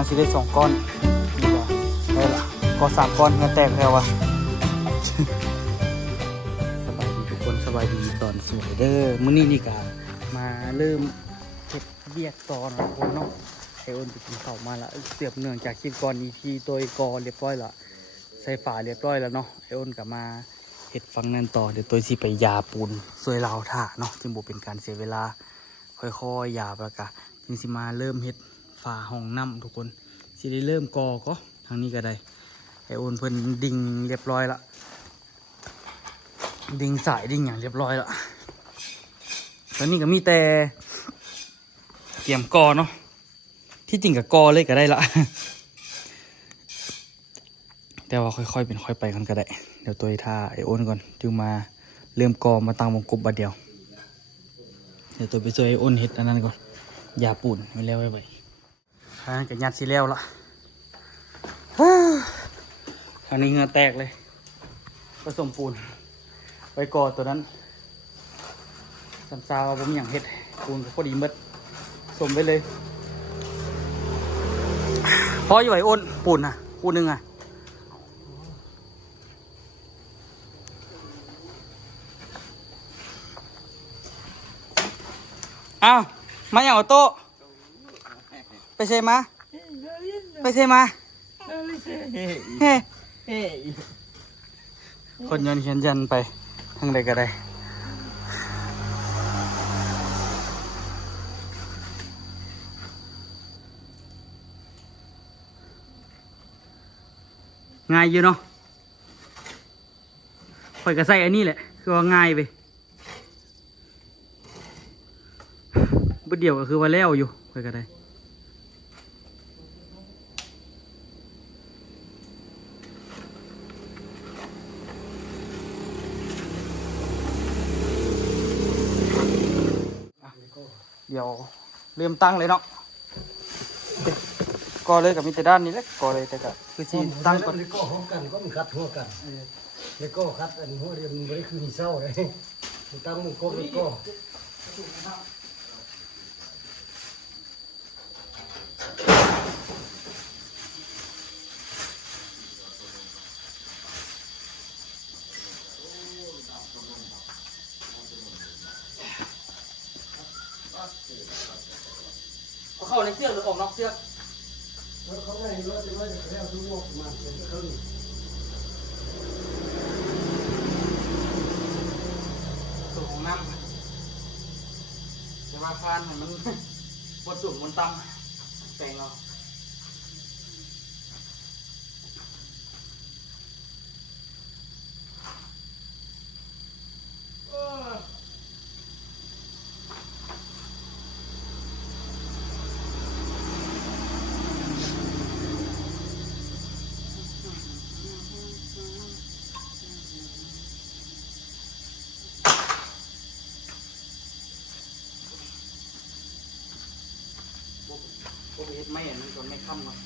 มาสิได้2 ก้อนนี่ก็ได้ละก็3 ก้อนเงินแตกแล้ววะ สบายดีทุกคนสบายดีตอนสวยเด้อมื้อนี้นี่ก็มาเริ่มเก็บเบียกตอนทุกคนเนาะไอโอนไปกินข้าวมาละเสียบเนื่องจากคลิปก่อน EP ตัวกอเรียบร้อยละใส่ฝาเรียบร้อยแล้วเนาะไอโอนก็มาเฮ็ดฟังนั่นต่อเดี๋ยวตัวสิไปยาปูนสวยลาวท่าเนาะจึงบ่เป็นการเสียเวลาค่อยๆยาแล้วก็จึงสิมาเริ่มเฮ็ดฝาห้องน้ำทุกคนสิได้เริ่มกอก็ทางนี้ก็ได้ไอโอนเพิ่นดิ่งเรียบร้อยละดิ่งสายดิ่งอย่างเรียบร้อยแล้วตอนนี้ก็มีแต่เกี่ยมกอเนาะที่จริงกับกอเลยก็ได้ละ แต่ว่าค่อยๆเป็นค่อยไปกันก็ได้เดี๋ยวตัวท่าไอโอนก่อนจึงมาเริ่มกอมาตั้งวงกบบัดเดียวเดี๋ยวตัวไปช่วยไอโอนเห็ดอันนั้นก่อนยาปูนไม่แล้วไว้อันนั้นก็ยัดสิแล้วละอันนี้เหงื่อแตกเลยผสมปูนไว้กอตัวนั้นสำซาวผมอย่างเห็ดปูนก็พอดีมัดสมไปเลยพออยู่ไหวอ้นปูนอ่ะคู่นึงอ่ะอ้าวมาอย่างออโต้ไปเซมาไปเซมาเฮ้คนยนต์เขียนยันไปทางใดก็ได้ง่ายอยู่เนาะข่อยก็ใส่อันนี้แหละคือว่าง่ายไปบุดเดียวก็คือว่าแล้วอยู่ข่อยก็ได้เดี๋ยวเริ่มตั้งเลยเนาะก็เลยกับมิตรด้านนี้แหละก็เลยแต่ก็คือชีตั้งก่อนเลยก็พร้อมกันก็มันคัดหัวกันเลยก็คัดอันหัวเดียวมันไม่ได้คือมีเศร้าเลยตั้งมันก็เลยก็เข้าในเสื้อหรือออกนอกเสื้อแล้วเขาได้รถจะไม่ได้แล้วทุกโลกมาเป็นครึ่งสูงของน้ำแต่ว่าคานมันบนสูงบนต่ำแปลงเราพวกเฮ็ดไม่เห็นมันจนไม่ค่ำหรอก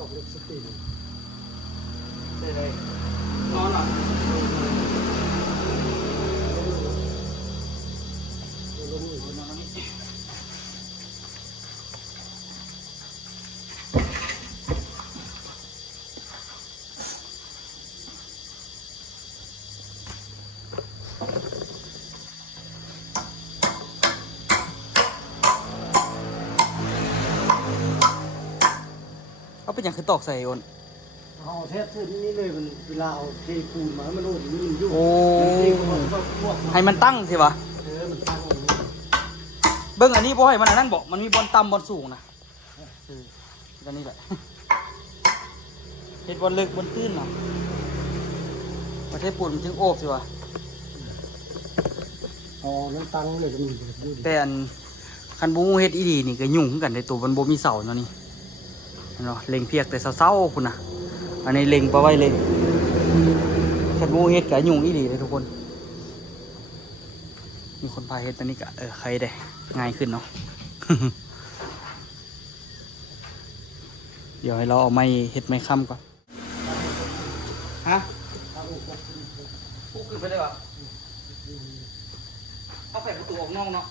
ตกเล็กสติลใช่เลยนอนหรอลงมือน อนนี่เขาเป็นอย่างคือตอกใส่โอน เอาแทบเท่านี้เลยมันเวลาเอาเทปูนมามันโดนมันยุ่ง โอ้ให้มันตั้งสิวะมันตั้งอย่างนี้ เบิ้งอันนี้บ่ให้มันอันนั้นบอกมันมีบอลต่ำบอลสูงนะก็นี่แหละเห็ดบอลลึกบอลตื้นเนาะประเทศปุ่นมันถึงโอบสิวะอ๋อนั่นตั้งเลยก็มีดูดิแต่อันคันบูเฮ็ดอีดีนี่ก็ยุ่งกันในตัวมันบ่มีเสาเนาะนี่เนาะเล็งเพียกแต่เศร้าๆคุณนะอันนี้เล็งไปไว้เลยคันบูเฮ็ดก็ยุ่งอีดีเลยทุกคนมีคนพาเฮ็ดตอนนี้ก็ใครได้ง่ายขึ้นเนาะ เดี๋ยวให้เราเอาไม้เฮ็ดไม้ค้ำก่อนฮะปุ๊บขึ้นไปได้ปะเอาแฝงประตูออกนอกเนาะ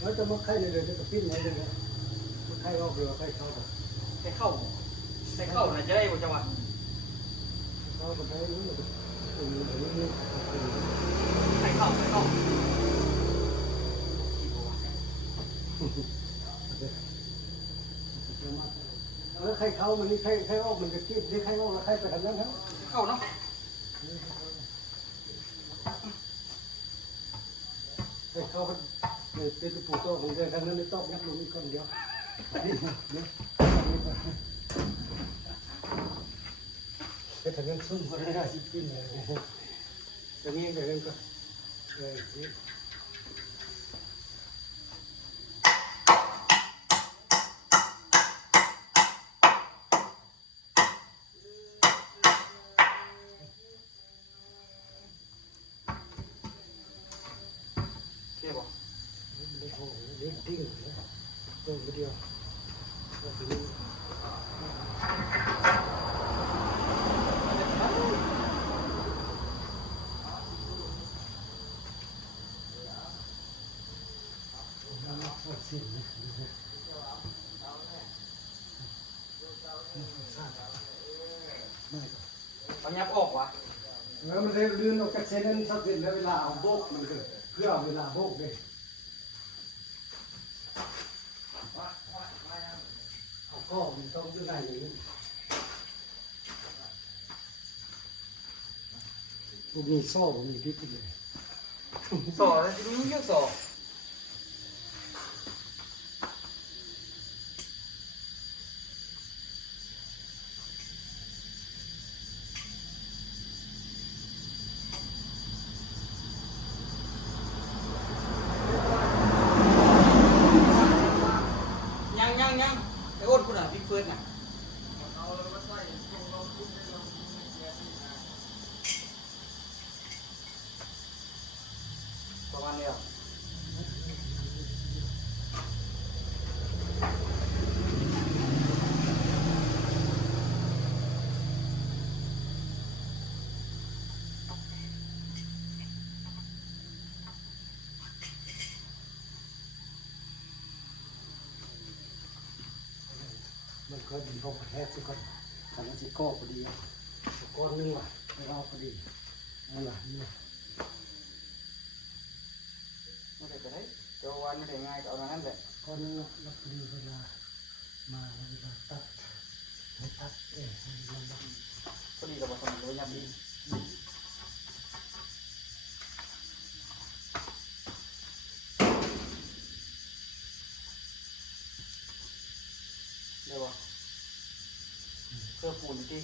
แล้วจะมาใครเลยจะปิ้นอะไรเลย ไข่ออกเรือไข่เข้าก่อน ใส่เข้าน่ะจะได้บ่จังหวะ เข้ากันได้รู้เลยนี่ ใส่เข้า ไข่เข้ามันนี่ไข่ออกมันจะกินได้ไข่ออกแล้วไข่ไปทางนั้นครับ เข้าเนาะ ไข่เข้าเป็นตัวปูโตของเดือนทางนั้นไม่ต้องยักลงอีกคนเดียวนี่นี่แต่ทางนั้นซุ่มคนได้สิกินเลยตรงนี้แต่นั้นก็เสียบ่ เล็กดิ้งนะตัวเดียวสิ่งนะ เอายับออกวะ แล้วมันได้ลื่นออกจากเส้นนั้นสักเส้นแล้วเวลาเอาโบกมันก็เพื่อเวลาโบกเลยเอาก็มันต้องจะได้อย่างนี้ผมมีโซ่ผมมีดิบเลย สอแล้วสิมีเยอะสอยังไอ้อ้นคุณอ่ะพี่เฟิร์นน่ะประมาณนี้อ่ะมันก็ดีพอแทบสิก่อนทำให้สิก้อพอดีก้อนนึงว่ะไม่เอาพอดีนั่นแหละนี่ ไม่ได้ไปไหนเจ้าวันไม่ได้ง่ายก็เอานั่นแหละ ก้อนนึงแล้วพอดีเวลามาเวลาตัดให้ตัดมัน พอดีกับผสมเลยยำดีเดี๋ยวเพื่อปูนที่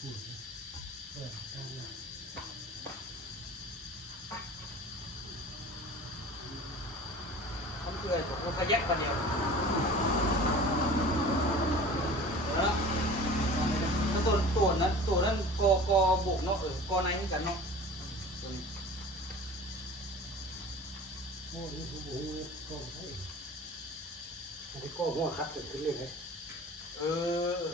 ปูนได้เลย มันเกลือผมก็ขยักกันเดียวแล้วตัวนั้นกบุกเนาะกอในกันเนาะ โอ้ยโอ้ยก็ให้อันนี้ก็หัวคัดขึ้นเลยไหม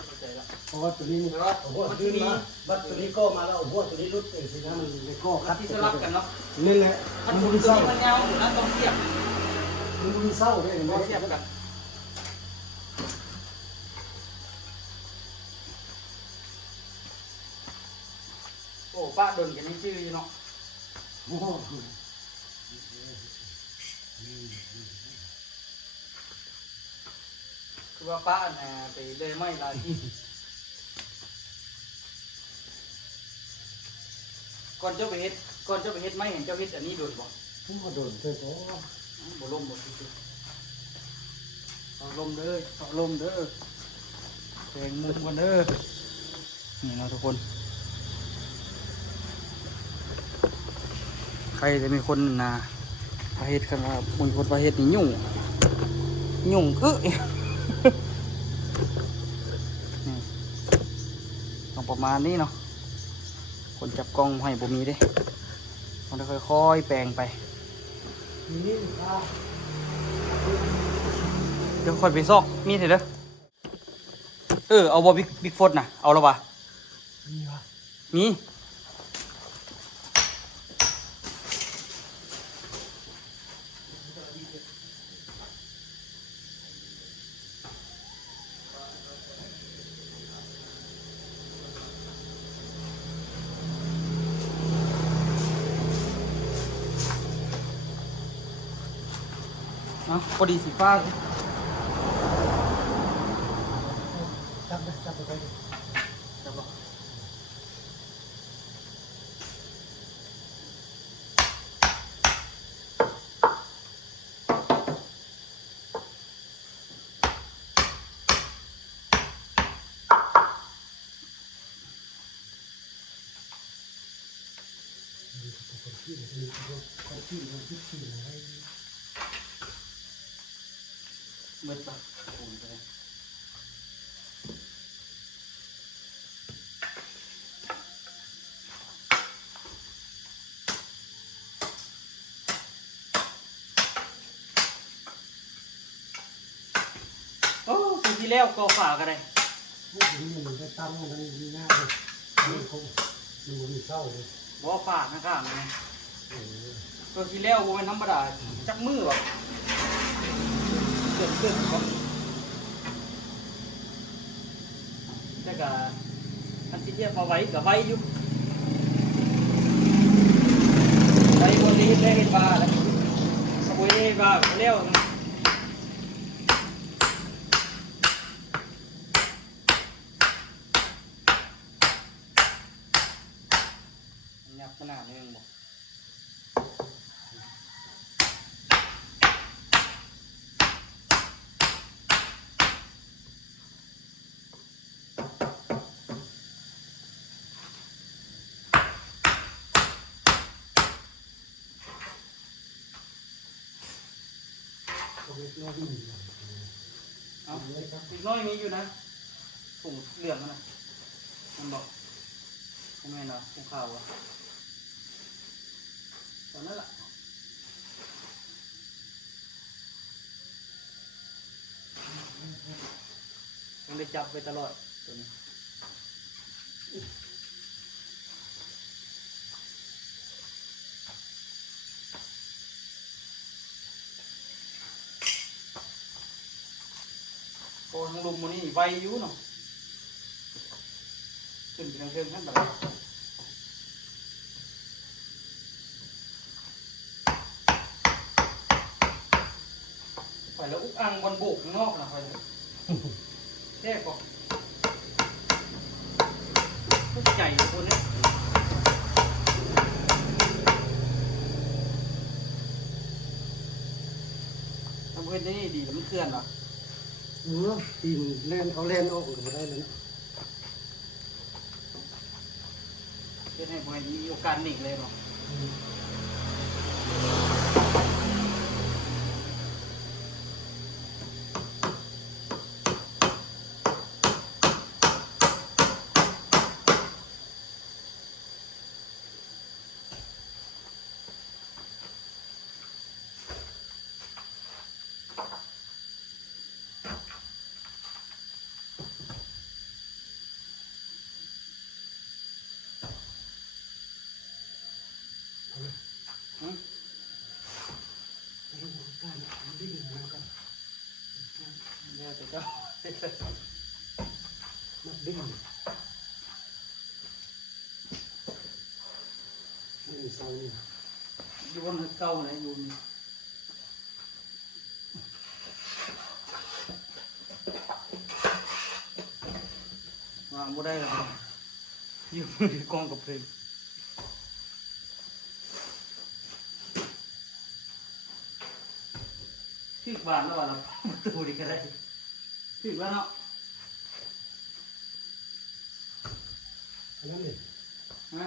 เข้าใจละ เพราะว่าตัวนี้หัวตัวนี้บัดตัวนี้ก็มาแล้วหัวตัวนี้รุดเองสินะมันเลยก็คัด ที่สลับกันเนาะ นี่แหละ ถ้า มัน ตัว มี นี้ เศร้า มันยาวอยู่นะต้องเทียบ มันมีเศร้าด้วย ต้องเทียบกันโอ้ป้าดนกันนี่ชื่อเนาะ โอ้โห คือว่าป้าน่ะไปเลยไม่ลาที่ก่อนเจ้าไปเฮ็ดไม่เห็นเจ้าเฮ็ดอันนี้โดนบ่ ผมก็โดนเธอก็ บ่ลมบ่ซื่อเอาลมเด้อเอาลมเด้อแทงมุมกันเด้อนี่เนาะทุกคนใครจะมีคนนะประเฮ็ดกันว่าบางคนประเฮ็ดนี่ยุ่งคือ นี่ต้องประมาณนี้เนาะคนจับกล้องให้บ่มีเด้มันจะค่อยๆแปลงไป นี่ค่ะ เดี๋ยวค่อยไปซอกมีดเถอะเด้อเอาบ่บิ๊กฟดน่ะเอาแล้ววะ มีวะ มี เนาะพอดีสีฟ้า จับไปเลย จับบ่มืดปะโอนไปเลยโอ้ปีที่แล้วก็ฝากกันเลย นี่มันได้ตั้งมันมีหน้าเลยมันคงมันมีเศร้าเลย บ่ฝากนะครับตัวที่แล้วบ่เป็นธรรมดาจักมือหรอกเกิดขึ้นครับแต่ก็อันที่เรียกมาไว้กับไว้อยู่ไว้บนนี้ได้เห็นบ้าแล้วขโมยได้บ้าไปแล้วยับขนาดนึงบอกเอาอีกน้อยมีอยู่นะถุงเหลืองนะมันบอกทำไมเนาะถุงขาวอ่ะตอนนั้นแหละต้องได้จับไปตลอดตัวนี้โอ้ทางลุมมันนี่ไวอยู่เนาะขึ้นไปทางเชิงขั้นแบบไปแล้วอุกอังบนโบกข้างนอกนะไปเลยแค่บอกทุกใจคนนี้ทำเพื่อนนี่ดีแล้วมันเคลื่อนเหรอ ตีนเล่นเอาเล่นออกก็ได้เลยนะ เพื่อให้บอยมีโอกาสหนีเลยเนาะเดี๋ยวจะมันดิ้นไม่มีเศร้าเนี่ย อยู่บนเก่าไหนอยู่นี่วางบ่ได้หรอกอยู่กองกับเพลงที่บ้านแล้วว่าเราประตูดีก็ได้ที่บ้านเนาะ อันนั้นเลย ฮะ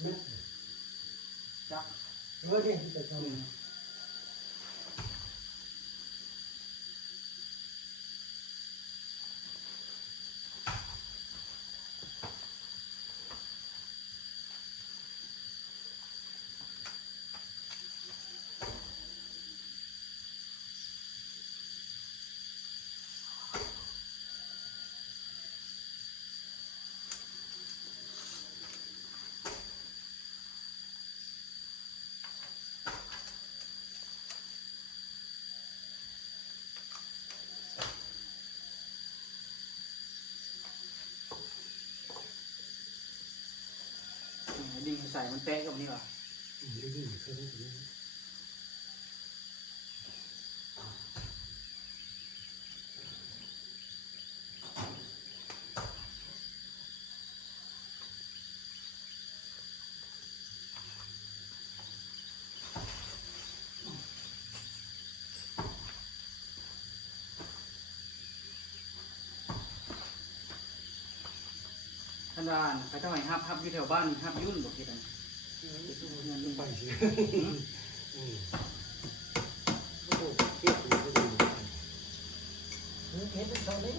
เม็ด จับ เนี่ยที่จะทำ ดิ่งใส่มันแตะกับนี่ว่ะ ดิ้นเครื่องนี้ ด้านเขาเจ้าให้ฮับอยู่แถวบ้านฮับยุ่นบอกกี่ตัน ไปสิโอ้โหเทียบกันก็ดีเฮ็ดเท่านี้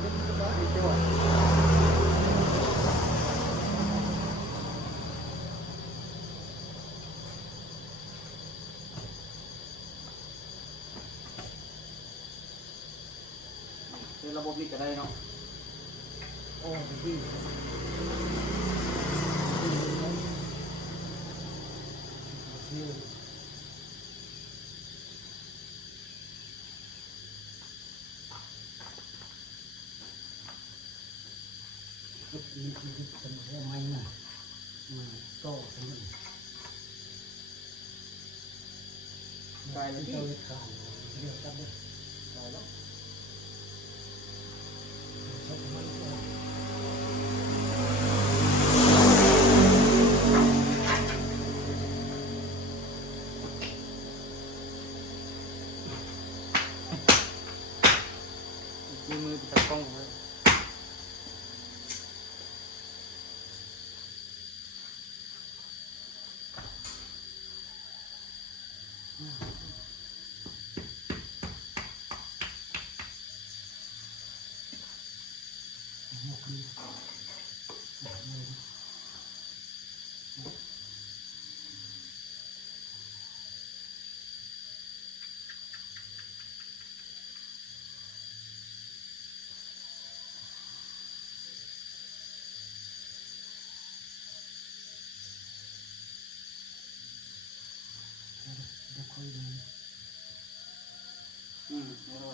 เป็นสบายจังหวะคือระบบนี้ก็ได้เนาะ โอ้ดีมีชีวิตเป็นแค่ไม้น่ะก็สำเร็จ ไปเลย ที่ ที่ เจ้าขาดเรียกกันเลย ไปแล้ว ชอบมันก็ มีมือไปจับกล้องเลยไม่รู้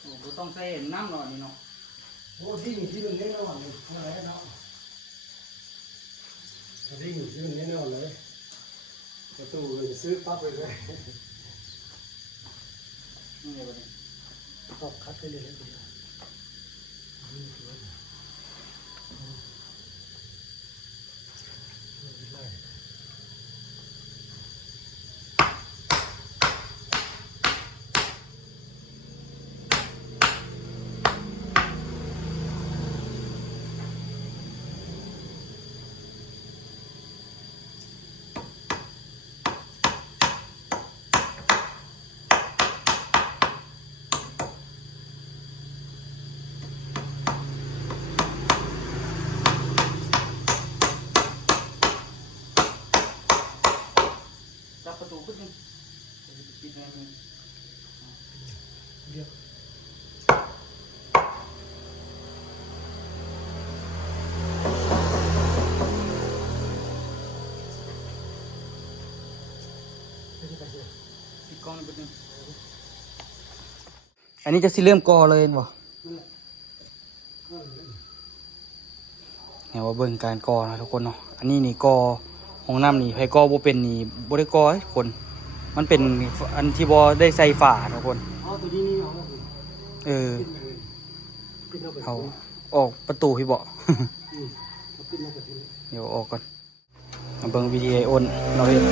โอ้โหต้องใส่น้ำหน่อยนี่เนาะ โอ้ที่นี่ที่มันแน่นอนเลยอะไรเนาะที่นี่ที่มันแน่นอนเลยประตูซื้อปั๊บเลย นี่เลยวันนี้ ตอกคัดไปเลยทีเดียวจับประตูขึ้นนึงปิดแรงนึง เรียกไปที่ไปที่ ปิดกล้องนิดนึงอันนี้จะสิเริ่มก่อเลยบ่ นั่นแหละ เนี่ยว่าเบิ่งการก่อนะทุกคนเนาะอันนี้นี่ก่อห้องน้ำนี่ไผก่อบ่เป็นนี่บ่ได้ก่อให้ทุกคน มันเป็นอันที่บ่ได้ใส่ฝาทุกคน อ๋อตัวนี้นี่เอา เออ ปิ้นเอาไป เอาออกประตูพี่บ่ เอาปิ้นเอาไปที่นี่ เดี๋ยวออกก่อนมาเบิ่งวิดีโออ้นเราเฮ็ด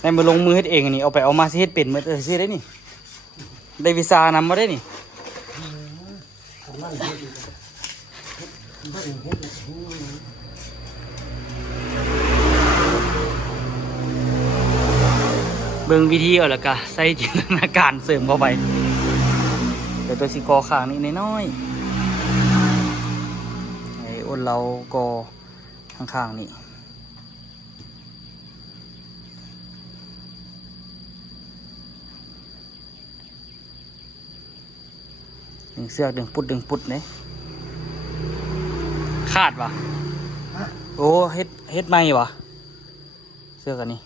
ในมือลงมือเฮ็ดเองอันนี้เอาไปเอามาสิเฮ็ดเป็นหมดสิได้นี่ได้วีซ่านำมาได้นี่ ทำนั่นเฮ็ดอยู่เฮ็ดเฮ็ดเฮ็ด เบิ่งวิธีเอาและกะใส่จินตนาการเสริมเข้าไปเดี๋ยวตัวสิกอข้างนี้น้อยๆไอ้อ้นเรากอข้างๆนี่ดึงเสือกดึงปุดเนี่ยขาดวะโอ้เฮ็ดไหมวะเสือกอันนี้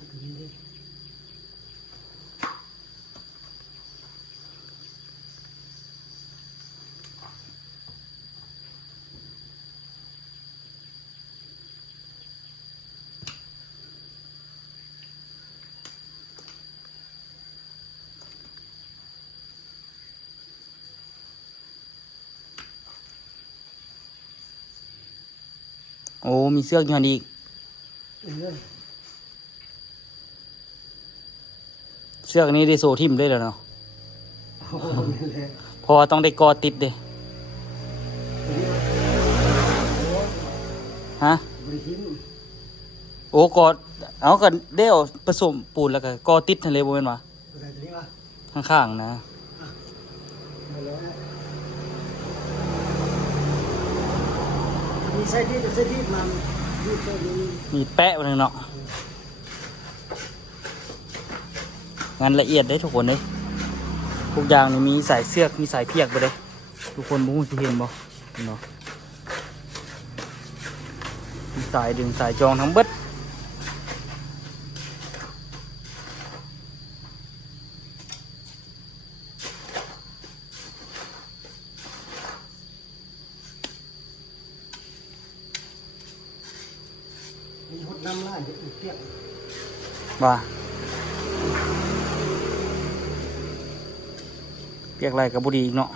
โอ้มีเสือกอยู่หั่นอีก เรื่อง เสือกนี้ได้โซทิ่มได้แล้วเนาะ โอ้นี่แหละ เพราะว่าต้องได้กอติดเด้ฮะ บริหิน โอ้กอเอากันได้เอาผสมปูนแล้วก็กอติดทะเลบ่แม่นวะ อะไรตัวนี้วะ ข้างๆนะ มาแล้วมีไส้ที่เป็นไส้ที่มันที่ตัวนี้ มีแปะไว้นึงเนาะงานละเอียดได้ทุกคนเลยทุกอย่างนี่มีสายเสือกมีสายเพียกไปเลยทุกคนบ่ฮู้สิเห็นบ่เนาะมีสายดึงสายจองทั้งเบิด มีหดน้ำลายเดี๋ยวอีกเตี้ย ว่าเปียกไรกับบุดีอีกเนาะ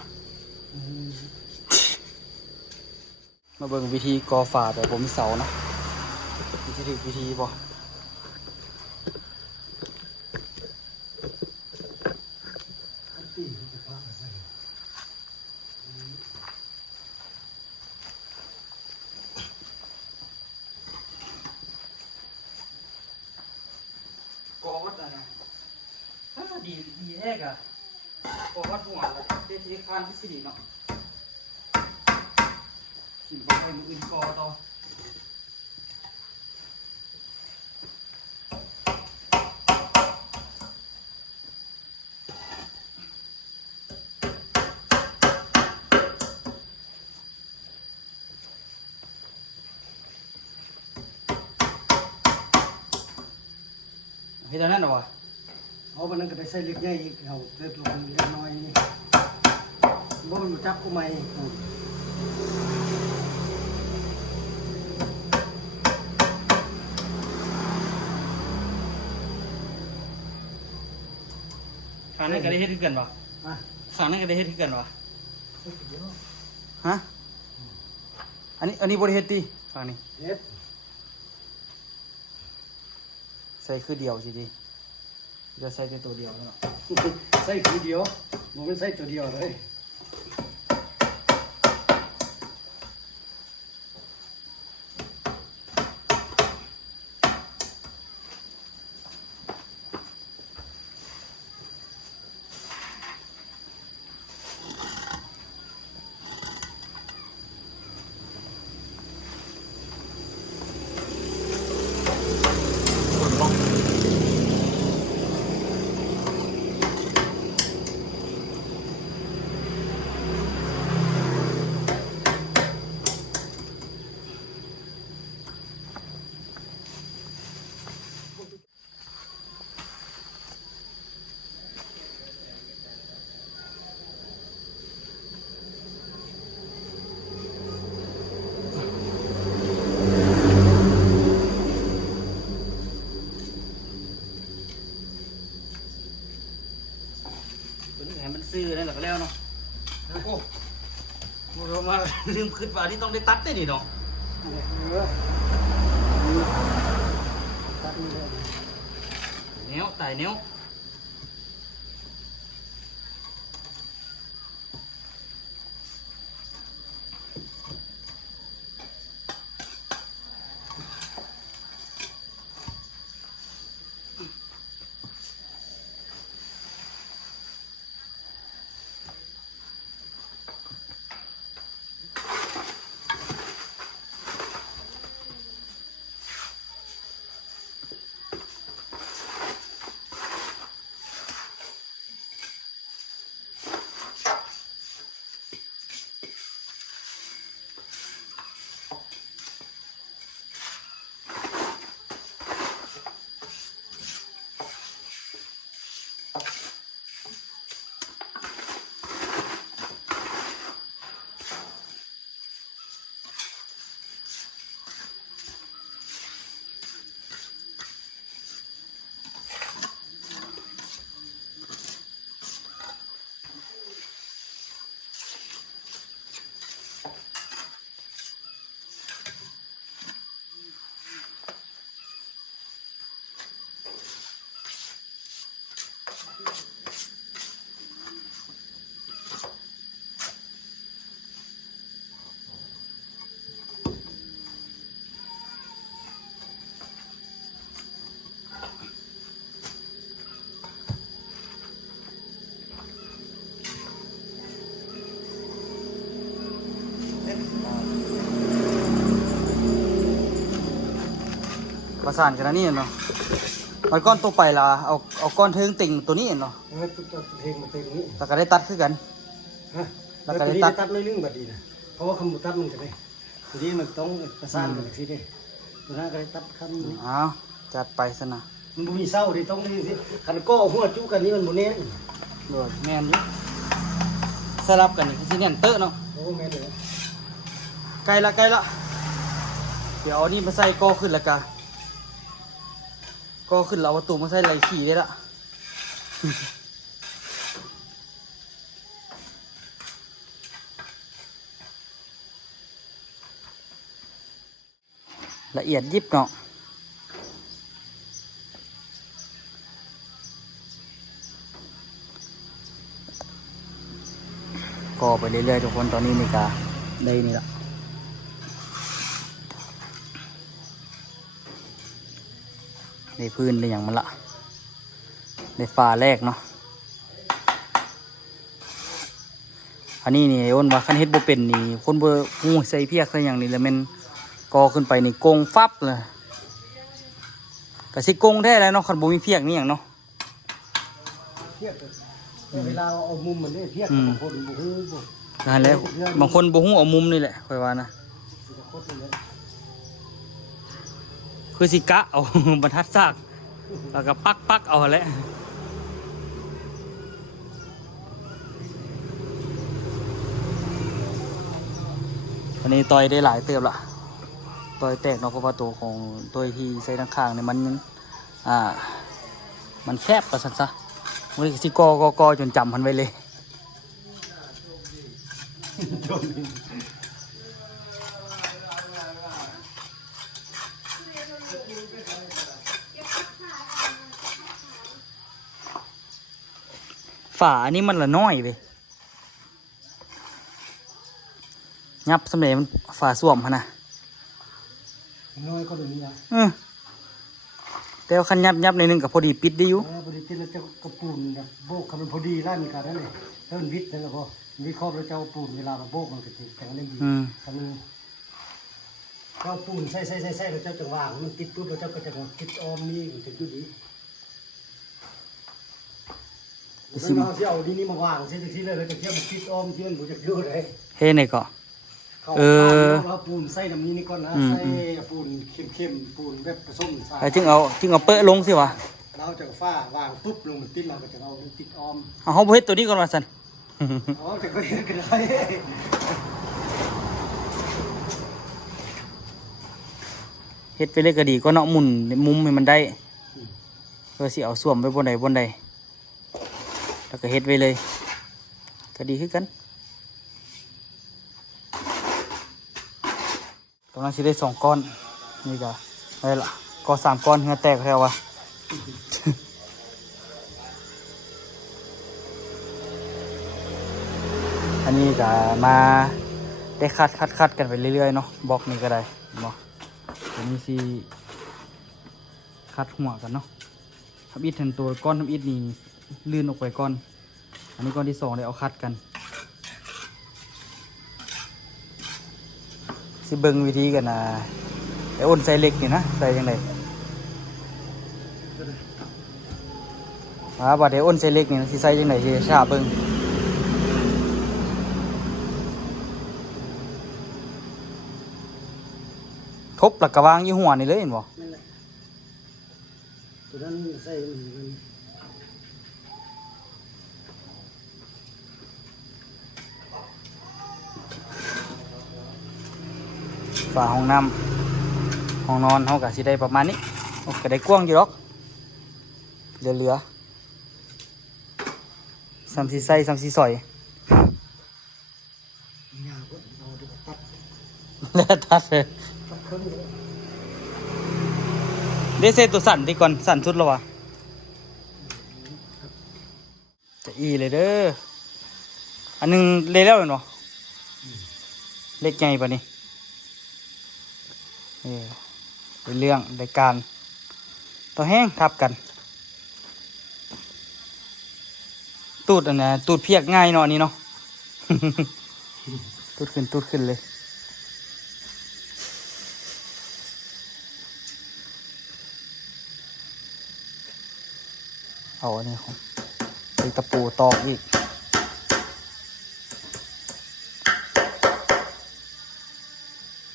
มาเบิ่งวิธีก่อฝาแบบผมเสานะมีสิวิธีบ่ ตีจะพาใส่ ก่อวัดอะไรถ้าดีแท้กะก่อวัดหัวแล้วเทคานที่สิเนาะกินไปให้มืออื่นก่อต่อเฮ็ดอันนั้นเหรอวะ เอาวันนั้นก็ได้ใส่เล็กใหญ่อีกเอาเล็กลงเล็กน้อยนี่บ่มันจับกูไม่ ข้างนั้นก็ได้เฮ็ดคือกันบ่ อ่ะ ข้างนั้นก็ได้เฮ็ดคือกันบ่ฮะอันนี้บ่ได้เฮ็ดติข้างนี้ เฮ็ด ใส่คือเดียวสิดิจะใส่แต่ตัวเดียวเนาะ ใส่ทีเดียวบ่มันใส่ตัวเดียวเลย ตัวนี้ให้มันซื่อนั่นแหละก็แล้วเนาะโอ้โหเรามาลืมคิดว่าที่ต้องได้ตัดได้นี่เนาะ ตัดนี่เลย แนวตายแนว ประสานกันนะนี่เนาะมันก้อนตัวไปละเอาก้อนเทิงติ่งตัวนี้เนาะ ตัวเพลงมาเต็มนี้ แล้วก็ได้ตัดคือกัน ฮะแล้วตัวนี้ตัดเลยลึ่งแบบดีนะเพราะว่าคำตัดมันจะไม่ทีนี้มันต้องประสานกันทีนี้ตัวนั้นก็ได้ตัดคำนี้ อ้าวจัดไปซะนะ มันบ่มีเศร้าดิต้องนี่สิคันก็หัวจุกันนี้มันบ่แน่น โดยแม่นอยู่สลับกันนี่คือสิแน่นเตอะเนาะ โอ้แม่นเลย ใกล้ละเดี๋ยวเอานี่มาใส่กอขึ้นแล้วกะกอขึ้นแล้วเอาประตูมาใส่ไหลขี่ได้ละ ละเอียดยิบเนาะก็ไปเรื่อยๆทุกคนตอนนี้นี่กาได้นี่ละได้พื้นได้อย่างมันละได้ฟ้าแรกเนาะอันนี้นี่อ้นว่าคันเฮ็ดบ่เป็นนี่คนบ่ฮู้ใส่เพียกใส่อย่างนี้แล้วแม่นกอขึ้นไปนี่โกงฟับเลยก็สิโกงแท้แล้วเนาะคันบ่มีเพียกนี่หยังเนาะ เพียกเวลาเอามุมมันได้เพียกบางคนบ่ฮู้บ่ นั่นแหละบางคนบ่ฮู้เอามุมนี่แหละค่อยว่านะ สิโคตรเลย คือสิกะเอา บรรทัดซากแล้วก็ปักเอาแหละวันนี้ต่อยได้หลายเติบละต่อยแตกเนาะเพราะว่าตัวของตัวที่ใส่ด้านข้างเนี่ยมันแคบประสันซะวันนี้สิกอจนจำมันไว้เลยฝาอันนี้มันละน้อยไปยับสมัยมันฝาส้วมฮะนะ น้อยก็ตรงนี้นะ แต่ว่าคันยับในนึงกับพอดีปิดได้อยู่ พอดีที่เราจะกระปูนแบบโบกคำมันพอดีร้านกันนั่นเลยถ้ามันวิทย์นั่นแหละพอวิครอบแล้วเจ้าปูนเวลาเราโบกมันก็จะแต่งได้ดีคำนึงเจ้าปูนใส่แล้วเจ้าจังหวะมันติดปุ๊บแล้วเจ้าก็จะติดออมนี่มันจะอยู่ดีแล้วเราที่เอาดีนี่มาวางใช่ที่เลยเราจะเที่ยวมันติดออมที่มันบุจะอยู่เลย เฮ้ไหนก็ เราปูนใส่น้ำนี้นี่ก่อนนะใส่ปูนเข้มปูนแบบผสมใส่ จึงเอาเปอะลงสิวะ เราจะฝ้าวางปุ๊บลงมันติดเราก็จะเอาติดออม เอาเฮ็ดตัวนี้ก่อนว่าสัน เอาจะก็เห็นกันได้ เฮ็ดไปเลยก็ดีก็เนาะหมุนมุมให้มันได้เพื่อสิเอาส่วมไปบนใดแล้วก็เฮ็ดไว้เลยก็ดีขึ้นกันกำลังสิได้2 ก้อนนี่ก็ได้ละก็3 ก้อนเหือแตกแล้ววะ อันนี้ก็มาได้คัดกันไปเรื่อยๆเนาะบล็อกนี้ก็ได้เนาะอันนี้สิคัดหัวกันเนาะทำอิฐทันตัวก้อนทำอิฐนี่ลื่นออกไปก้อนอันนี้ก้อนที่2เลยเอาคัดกันสิเบิ่งวิธีกันนะไอ้อ้นใส่เล็กนี่นะใส่ยังไงบัดไอ้อ้นใส่เล็กนี่สิใส่ยังไงสิชาเบิ่งทบหลักกระวางยี่หัวนี่เลยเห็นบ่ ตัวนั้นใส่ฝาห้องน้ำห้องนอนเขาก็สิได้ประมาณนี้โอ้ก็ได้กว้างอยู่หรอกเหลือซ้ำสีใส่ซ้ำสีสอย ยาวก็เราดูตัด แล้วตัดเลย ตัดเครื่องเลย ได้เซตตัวสั่นที่ก่อนสั่นสุดแล้ววะจะอีเลยเด้ออันหนึงเลยแล้วเนาะเล็กใหญ่ปะนี่เป็นเรื่องในการต่อแห้งทับกันตูดอันนี้ตูดเพียกง่ายเนาะนี่เนาะ ตูดขึ้นเลย เอาอันนี้ของไอ้ตะปูตอกอีก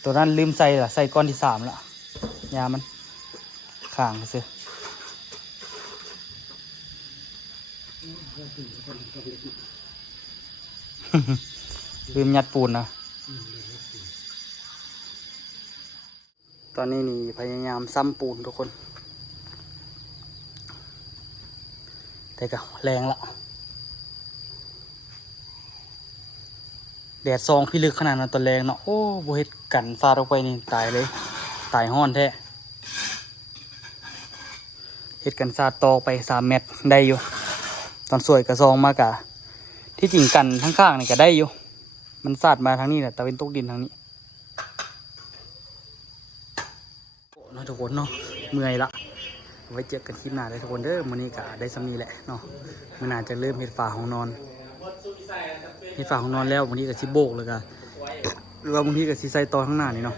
ตัวนั้นลืมใส่ละใส่ก้อนที่3ละยามันข้างซิลืมยัดปูนนะตอนนี้นี่พยายามซ้ำปูนทุกคนแต่ก็แรงละแดดซองพี่ลึกขนาดนั้นตอนแรงเนาะโอ้โบเฮ็ดกันฟาดออกไปนี่ตายเลยตายห้อนแท้เฮ็ดกันซาดตอกไป3 เมตรได้อยู่ตอนสวยกระซองมากะที่จริงกันทั้งข้างนี่ก็ได้อยู่มันซาดมาทางนี้แหละแต่เป็นตกดินทางนี้เนาะทุกคนเนาะเมื่อยละไว้เจอกันคลิปหน้าเลยทุกคนเด้อมื้อนี้ก็ได้สำนี้แหละเนาะมื้อหน้าจะเริ่มเฮ็ดฝาห้องนอนเฮ็ดฝาห้องนอนแล้วบางทีก็สิโบกเลยก็หรือว่าบางทีก็สิใส่ตอข้างหน้านี่เนาะ